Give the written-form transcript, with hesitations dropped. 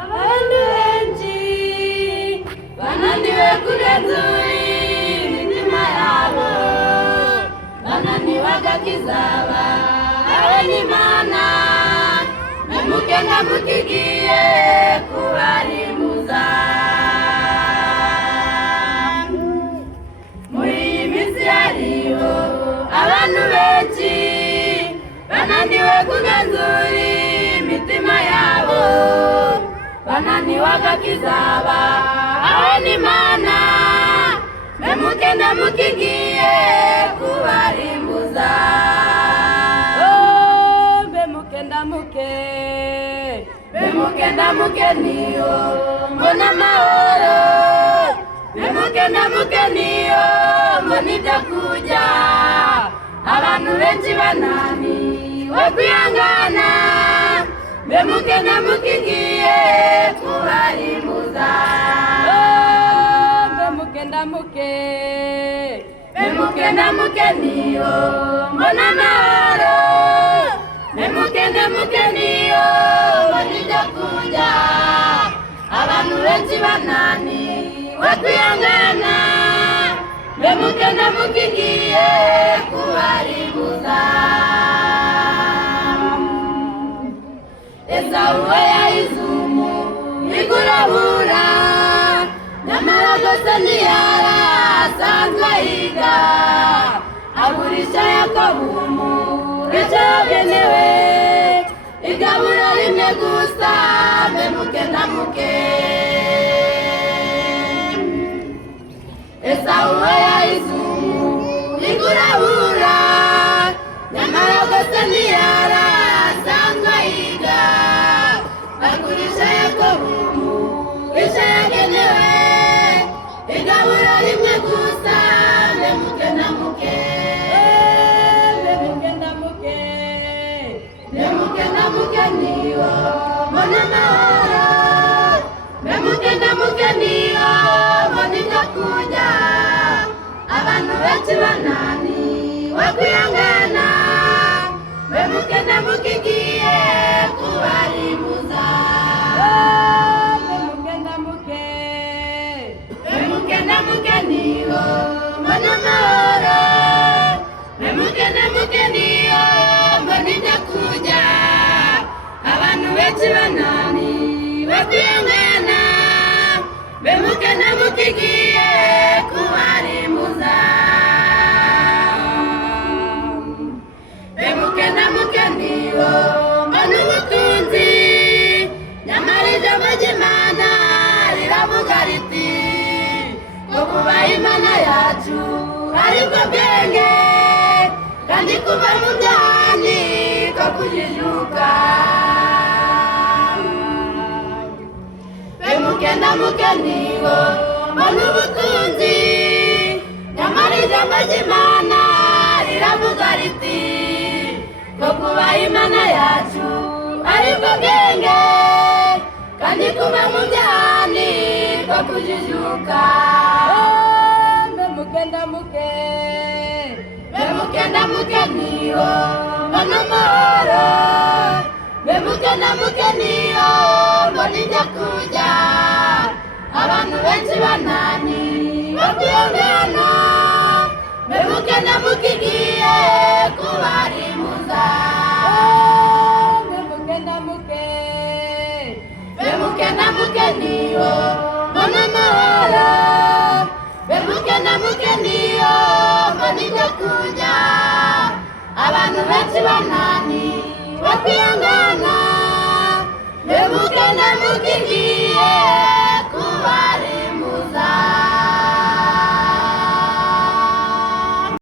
abantu benshi bananiwe kugenzura imitima yabo, bananiwe agakiza bahawe n'Imana, memuke mukigiye kubarimuza. Muri iyi minsi hariho abantu benshi bananiwe kugenzura imitima yabo, bananiwe agakiza bahawe n'Imana, memuke mukigiye kubarimbuza. Bemuke niyo mbona amahoro, bemuke niyo mbona ibyo kurya. Abantu benshi bananiwe kwihangana, bemuke mukigiye kubarimbuza. Bemuke niyo mbona amahoro, bemuke niyo mbona ibyo kurya. Abantu benshi bananiwe kwihangana, bemuke mukigiye kubarimbuza. Esawu we yahize umuhigo urabura, nyamara rwose ntiyari asanzwe yiga, agurisha Yakobo umugisha yagenewe, igabura rimwe gusa. Bemuke Esawu we yahize umuhigo urabura, nyamara rwose ntiyari asanzwe yiga, agurisha Yakobo umugisha yagenewe, igabura rimwe gusa. Bemuke niyo mbona amahoro, bemuke niyo mbona ibyo kurya. Abantu benshi bananiwe kwihangana, bemuke mukigiye kubarimbuza. Bemuke niyo mbona amahoro, bemuke niyo mbona ibyo kurya. Abantu benshi bananiwe kwihangana, bemuke mukigiye kubarimbuza. Bemuke niyo mbona ubutunzi, nyamara ijambo ry'Imana riravuga riti ko kubaha Imana yacu aribwo bwenge, kandi kuva mu byaha niko kujijuka. Bemuke niyo mbona ubutunzi, nyamara ijambo ry'Imana riravuga riti ko kubaha Imana yacu aribwo bwenge, kandi kuva mu byaha niko kujijuka. Bemuke niyo mbona amahoro, bemuke niyo mbona ibyo kurya. Abantu benshi bananiwe kwihangana, bemuke mukigiye kubarimbuza. Bemuke niyo mbona amahoro, bemuke niyo mbona ibyo kurya. Abantu benshi bananiwe kwihangana, bemuke mukigiye